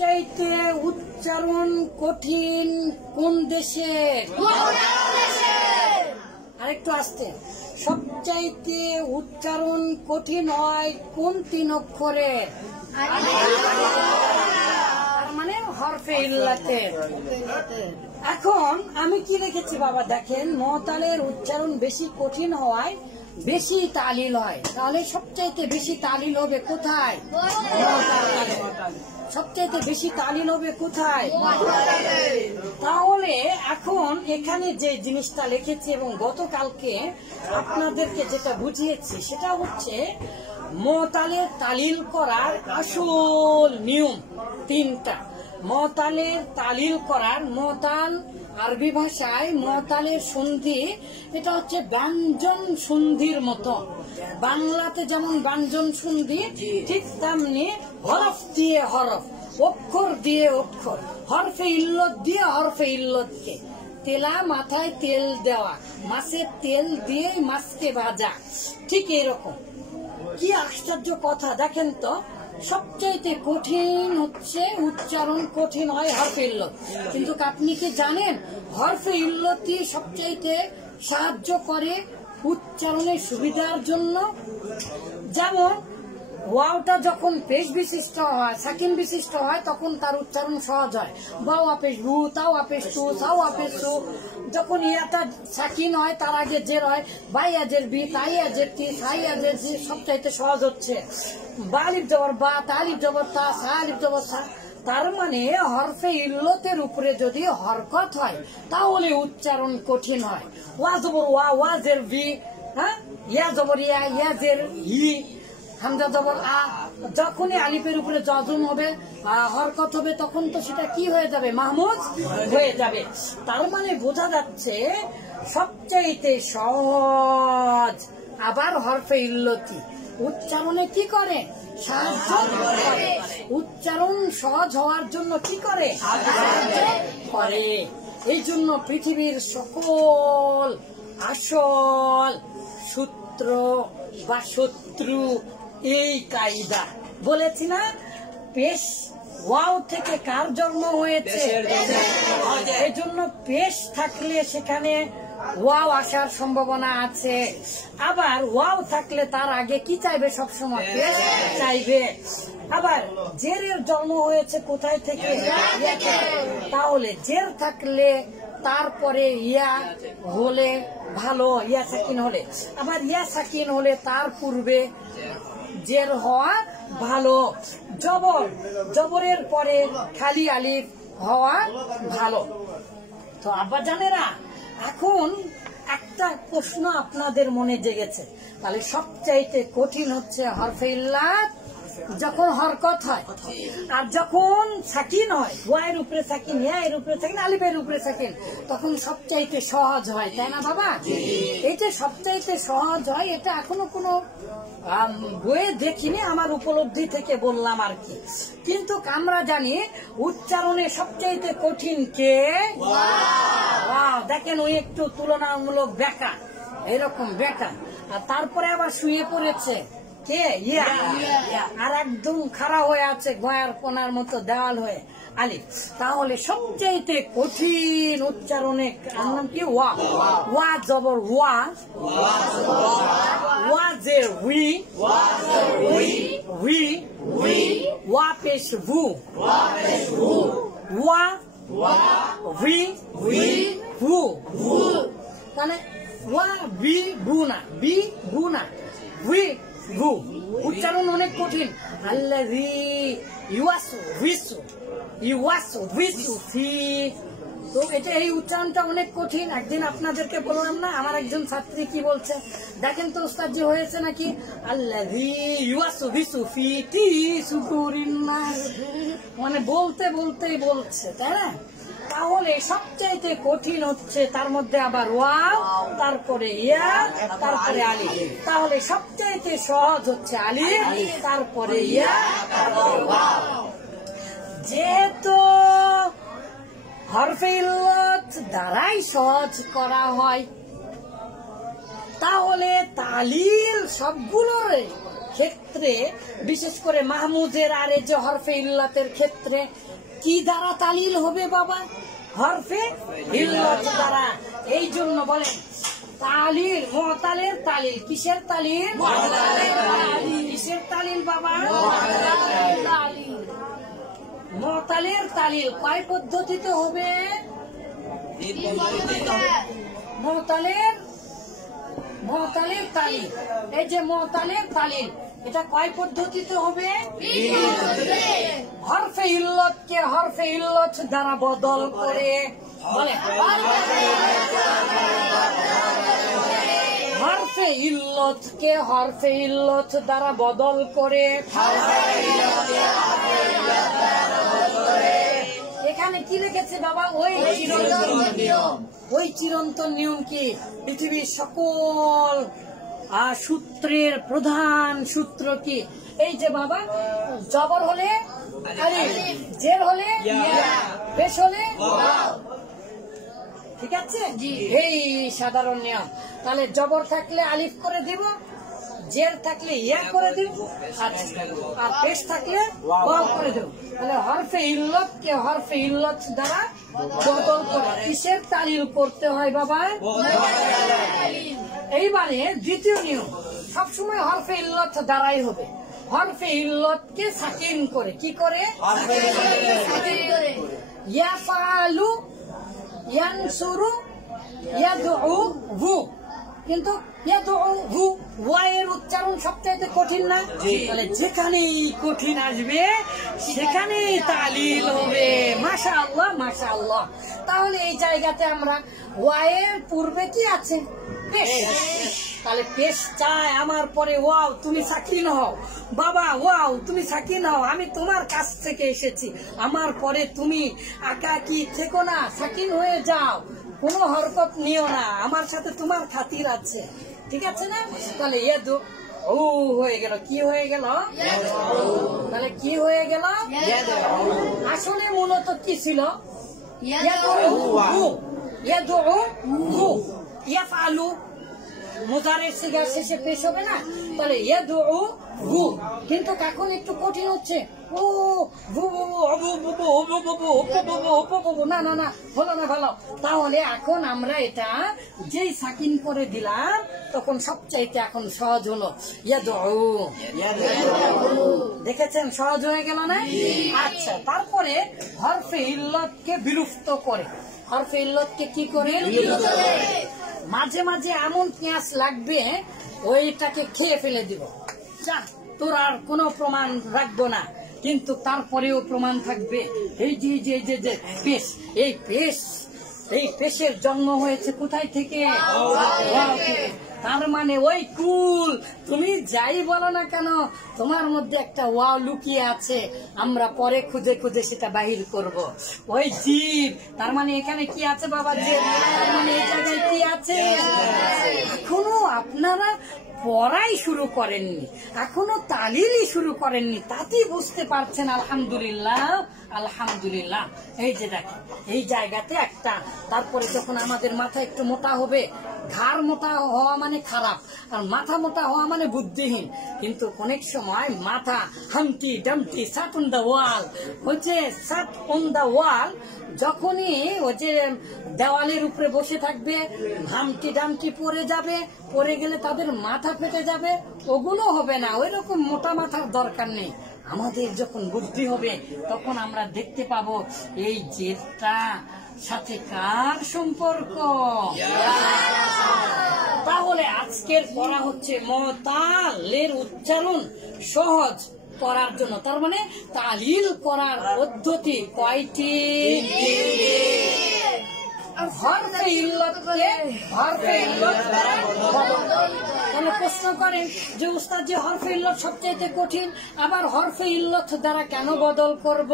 সবচাইতে উচ্চারণ কঠিন কোন দেশে? আরেকটু আসতে। সবচাইতে উচ্চারণ কঠিন হয় কোন 3 অক্ষরে? মানে হরফে ইল্লাতে। এখন আমি কি লিখেছি বাবা দেখেন, মতালের উচ্চারণ বেশি কঠিন হওয়ায় বেশি তালিল হয়। তাহলে সবচাইতে বেশি তালিল হবে কোথায়? সবচাইতে বেশি তালিল হবে কোথায়? তাহলে এখন এখানে যে জিনিসটা লিখেছি এবং গতকালকে আপনাদেরকে যেটা বুঝিয়েছি সেটা হচ্ছে মতালের তালিল করার আসল নিয়ম 3টা। মতালের তালিল করার, মতাল আরবি ভাষায় মতালের সন্ধি এটা হচ্ছে ব্যঞ্জন সন্ধির মতো। বাংলাতে যেমন ব্যঞ্জন সন্ধি ঠিক তেমনি হরফ দিয়ে হরফ, অক্ষর দিয়ে অক্ষর, হরফে ইল্লত দিয়ে হরফে ইল্লতকে, তেলা মাথায় তেল দেওয়া, মাছের তেল দিয়ে মাছকে ভাজা, ঠিক এরকম। কি আশ্চর্য কথা দেখেন তো, সবচাইতে কঠিন হচ্ছে উচ্চারণ কঠিন হয় হরফে ইল্লত। কিন্তু আপনি কি জানেন হরফে ইল্লতই সবচাইতে সাহায্য করে উচ্চারণের সুবিধার জন্য? যেমন ওয়াওটা যখন পেশ বিশিষ্ট হয়, সাকিন বিশিষ্ট হয়, তখন তার উচ্চারণ সহজ হয়। বাও আপেশ বু, তাও আপেশ তু, সাও আপেশ তু। যখন ইয়াটা সাকিন হয় তার আগে জের হয়, বাই আজের বি, তাই আজের তি, সাই আজের জি, সবচাইতে সহজ হচ্ছে বা আলিফ জবর বা, তা আলিফ জবর তা, সা আলিফ জবর সা। তার মানে হরফে ইল্লতের উপরে যদি হরকত হয় তাহলে উচ্চারণ কঠিন হয়। ওয়া জবর ওয়া, ওয়া জের ভি, হ্যাঁ, ইয়া জবর ইয়া, ইয়া জের ই, হামজা জবর আ। যখনই আলিফের উপরে জজম হবে, হরকত হবে, তখন তো সেটা কি হয়ে যাবে? মাহমুজ হয়ে যাবে। তার মানে বোঝা যাচ্ছে সবচাইতে সহজ আবার হরফে ইল্লতি উচ্চারণে কি করে? সাহায্য করে। উচ্চারণ সহজ হওয়ার জন্য কি করে? সাহায্য করে। এই জন্য পৃথিবীর সকল আসল সূত্র বা শত্রু এই কায়দা বলেছি না, পেশ ওয়াও থেকে কার জন্ম হয়েছে? এই জন্য পেশ থাকলে সেখানে ওয়াও আসার সম্ভাবনা আছে। আবার ওয়াও থাকলে তার আগে কি চাইবে? সবসময় পেশ চাইবে। আবার জেরের জন্ম হয়েছে কোথায় থেকে? তাহলে জের থাকলে তারপরে ইয়া হলে ভালো, ইয়া সাকিন হলে। আবার ইয়া সাকিন হলে তার পূর্বে জের হওয়া ভালো। জবর, জবরের পরে খালি আলিফ হওয়া ভালো। তো আব্বা জানেরা, এখন একটা প্রশ্ন আপনাদের মনে জেগেছে, তাহলে সবচাইতে কঠিন হচ্ছে হরফে ইল্লাত যখন হরকত হয়, আর যখন সাকিন হয়, ওয়ায়ের উপরে সাকিন, ইয়ের উপরে সাকিন, আলিফের উপরে সাকিন, তখন সবচাইতে সহজ হয়, তাই না বাবা? এটা সবচাইতে সহজ হয়। এটা এখনো কোনো বইয়ে দেখিনি, আমার উপলব্ধি থেকে বললাম আর কি। কিন্তু আমরা জানি উচ্চারণে সবচাইতে কঠিন কে? দেখেন ওই একটু তুলনামূলক বেকা, এরকম বেকা, আর তারপরে আবার শুয়ে পড়েছে কে? ইয়া। আর একদম খাড়া হয়ে আছে গয়ার কোনার মতো দেওয়াল হয়ে আলিফ। তাহলে সবচাইতে কঠিন উচ্চারণে নাম কি? ওয়া। ওয়া জবর ওয়া, ওয়া জের উই, উই, ওয়া পেশ ভু, ওয়া উই, ভু। তাহলে ওয়া বি ভু না, বি ভু না, উই ভু। উচ্চারণ অনেক কঠিন। আল্লাযী ইউওয়াসউইসু, ইউওয়াসউইসু ফি। তো এটা এই উচ্চারণটা অনেক কঠিন। একদিন আপনাদেরকে বললাম না, আমার একজন ছাত্রী কি বলছে, দেখেন তো উস্তাদ জি হয়েছে নাকি? আল্লাযী ইউওয়াসউইসু ফি তি সুকুরিন নাস, মানে বলতে বলতেই বলছে, তাই না? তাহলে সবচাইতে কঠিন হচ্ছে তার মধ্যে আবার ওয়াও, তারপরে ইয়া, তারপরে আলিফ। তাহলে সবচাইতে সহজ হচ্ছে আলিফ, তারপরে ইয়া, তারপরে ওয়াও। যেহেতু হরফে ইল্লত দ্বারাই সহজ করা হয়, তাহলে তালিল সবগুলোর ক্ষেত্রে, বিশেষ করে মাহমুজের আর এই যে হরফে ইল্লাতের ক্ষেত্রে কি দ্বারা তালিল হবে বাবা? হরফে ইল্লাত দ্বারা। এই জন্য বলেন তালিল, মুতালের তালিল। কিসের তালিল? কিসের তালিল বাবা? মুতালের তালিল। কয় পদ্ধতিতে হবে? মুতালের তালিল। এই যে মুতালের তালিল, এটা কয় পদ্ধতিতে হবে? হরফে ইল্লাতকে হরফে ইল্লাত দ্বারা বদল করে। বলে হরফে ইল্লাতকে হরফে ইল্লাত দ্বারা বদল করে। এখানে কি লিখেছে বাবা? ওই চিরন্তন নিয়ম কি? পৃথিবীর সকল সূত্রের প্রধান সূত্র কি? এই যে বাবা, জবর হলে আলিফ, জের হলে ইয়া, পেশ হলে ওয়াও। ঠিক আছে, এই সাধারণ নিয়ম। তাহলে জবর থাকলে আলিফ করে দিব, জের থাকলে ইয়া করে দিব, আর পেশ থাকলে ওয়াও করে দেব। তাহলে হরফে ইল্লাতকে হরফে ইল্লাত দ্বারা বদল করে। কিসের তালিল করতে হয় বাবা? এইবারে দ্বিতীয় নিয়ম, সবসময় হরফে ইল্লাত দ্বারাই হবে। হরফে ইল্লাতকে সাকিন করে। কি করে? ইয়াফআলু, ইয়ানসুরু, ইয়াদউ। কিন্তু ওয়াইয়ের উচ্চারণ সবচেয়ে কঠিন না? তাহলে যেখানেই কঠিন আসবে সেখানেই তালিল হবে। মাশাআল্লাহ, মাশাআল্লাহ। তাহলে এই জায়গাতে আমরা ওয়াইয়ের পূর্বে কি আছে? পেশ। তাহলে পেশ চায় আমার পরে ওয়াও, তুমি সাকিন হও বাবা, ওয়াও তুমি সাকিন হও, আমি তোমার কাছ থেকে এসেছি, আমার পরে তুমি একাকি থেকো না, সাকিন হয়ে যাও, কোনো হরকত নিও না, আমার সাথে তোমার খাতির আছে। ঠিক আছে না? তাহলে ইয়াদু ও হয়ে গেল। কি হয়ে গেল? তাহলে কি হয়ে গেল? আসলে মূলত কি ছিল? ইয়াফআলু মুজারের সিগা শেষে পেশ হবে না? তাহলে ইয়াদউ, কিন্তু এখন একটু কঠিন হচ্ছে। ও না না না, হলো না ভালো। তাহলে এখন আমরা এটা যেই সাকিন করে দিলাম তখন সবচাইতে এখন সহজ হলো। ইয়াদউ, দেখেছেন সহজ হয়ে গেল না? আচ্ছা, তারপরে হরফে ইল্লাতকে বিলুপ্ত করে। হরফে ইল্লাতকে কি করে? মাঝে মাঝে এমন পেঁয়াজ লাগবে ওইটাকে খেয়ে ফেলে দিব, যা তোর আর কোনো প্রমাণ রাখবো না, কিন্তু তারপরেও প্রমাণ থাকবে। এই যে যে যে যে পেশ, এই পেশের জন্ম হয়েছে কোথায় থেকে? তার মানে ওই কুল, তুমি যাই বলো না কেন তোমার মধ্যে একটা ওয়াও লুকিয়ে আছে, আমরা পরে খুঁজে খুঁজে সেটা বাহির করব। ওই জীব, তার মানে এখানে কি আছে বাবা? যে তার মানে এই জায়গায় কি আছে? এখনো আপনারা পড়াই শুরু করেননি, এখনো তালিলই শুরু করেননি, তাতেই বুঝতে পারছেন। আলহামদুলিল্লাহ, আলহামদুলিল্লাহ। এই যে দেখেন এই জায়গাতে একটা, তারপরে যখন আমাদের মাথা একটু মোটা হবে, ঘাড় মোটা হওয়া মানে খারাপ, আর মাথা মোটা হওয়া মানে বুদ্ধিহীন। কিন্তু অনেক সময় মাথা হামটি ডামটি সাট অন দা ওয়াল, হচ্ছে সাট অন দা ওয়াল, যখনই ওই যে দেওয়ালের উপরে বসে থাকবে, হামটি ডামটি পড়ে যাবে, পড়ে গেলে তাদের মাথা ফেটে যাবে, ওগুলো হবে না। ওই রকম মোটা মাথার দরকার নেই। আমাদের যখন বুদ্ধি হবে তখন আমরা দেখতে পাবো এই জেরটা সাথে কার সম্পর্ক। তাহলে আজকের পড়া হচ্ছে মুতালের উচ্চারণ সহজ করার জন্য, তার মানে তালিল করার পদ্ধতি কয়টি? হরফে ইল্লাতকে হরফে ইল্লাত দ্বারা বদল। তাহলে প্রশ্ন করেন যে উস্তাদ, যে হরফে ইল্লাত সবচেয়ে কঠিন, আবার হরফে ইল্লাত দ্বারা কেন বদল করব?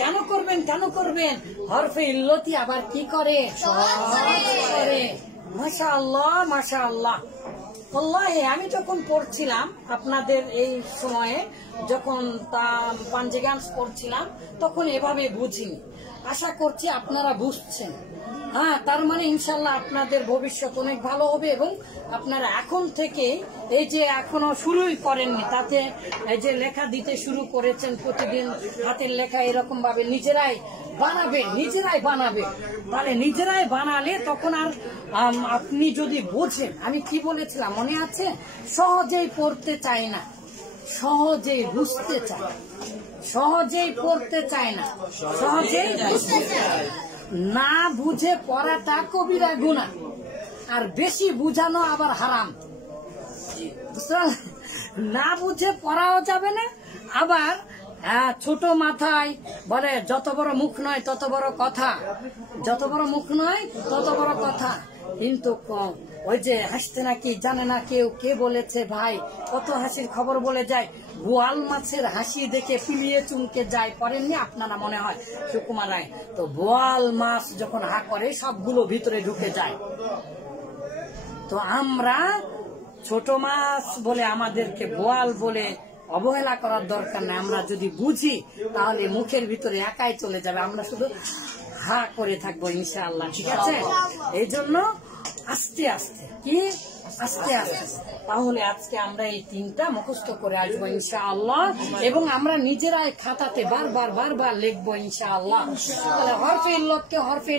কেন করবেন? কেন করবেন? হরফে ইল্লাতই আবার কি করে? করে। মাশাআল্লাহ, মাশাআল্লাহ। আল্লাহি, আমি যখন পড়ছিলাম আপনাদের এই সময়ে, যখন পাঞ্জেগান্স পড়ছিলাম, তখন এভাবে বুঝিনি। আশা করছি আপনারা বুঝছেন। হ্যাঁ, তার মানে ইনশাল্লাহ আপনাদের ভবিষ্যৎ অনেক ভালো হবে এবং আপনারা এখন থেকে এই যে এখনো শুরুই করেননি তাতে এই যে লেখা দিতে শুরু করেছেন প্রতিদিন হাতের লেখা এরকম ভাবে নিজেরাই বানাবে তাহলে নিজেরাই বানালে তখন আর আপনি যদি বোঝেন, আমি কি বলেছিলাম মনে আছে, সহজেই পড়তে চায় না, সহজেই বুঝতে চায়, সহজেই পড়তে চায় না, সহজেই বুঝতে চায় না। বুঝে পড়াটা কবিরা গুনাহ, আর বেশি বুঝানো আবার হারাম। না বুঝে পড়াও যাবে না, আবার ছোট মাথায় বলে যত বড় মুখ নয় তত বড় কথা, যত বড় মুখ নয় তত বড় কথা। কিন্তু ওই যে হাসতে নাকি জানে না কেউ, কে বলেছে ভাই, কত হাসির খবর বলে যায়, বোয়াল মাছের হাসি দেখে পিলিয়ে চুমকে যায়, পড়েননি আপনারা মনে হয় সুকুমার রায়? তো বোয়াল মাছ যখন হা করে সবগুলো ভিতরে ঢুকে যায়। তো আমরা ছোট মাছ বলে আমাদেরকে বোয়াল বলে অবহেলা করার দরকার নেই। আমরা যদি বুঝি তাহলে মুখের ভিতরে একাই চলে যাবে, আমরা শুধু হা করে থাকবো ইনশাআল্লাহ। ঠিক আছে, এই জন্য আস্তে আস্তে আস্তে আস্তে তাহলে আজকে আমরা এই 3টা মুখস্থ করে আসবো ইনশাআল্লাহ, এবং আমরা নিজেরাই খাতাতে বারবার লিখবো ইনশাআল্লাহ। তাহলে হরফে ইল্লতকে হরফে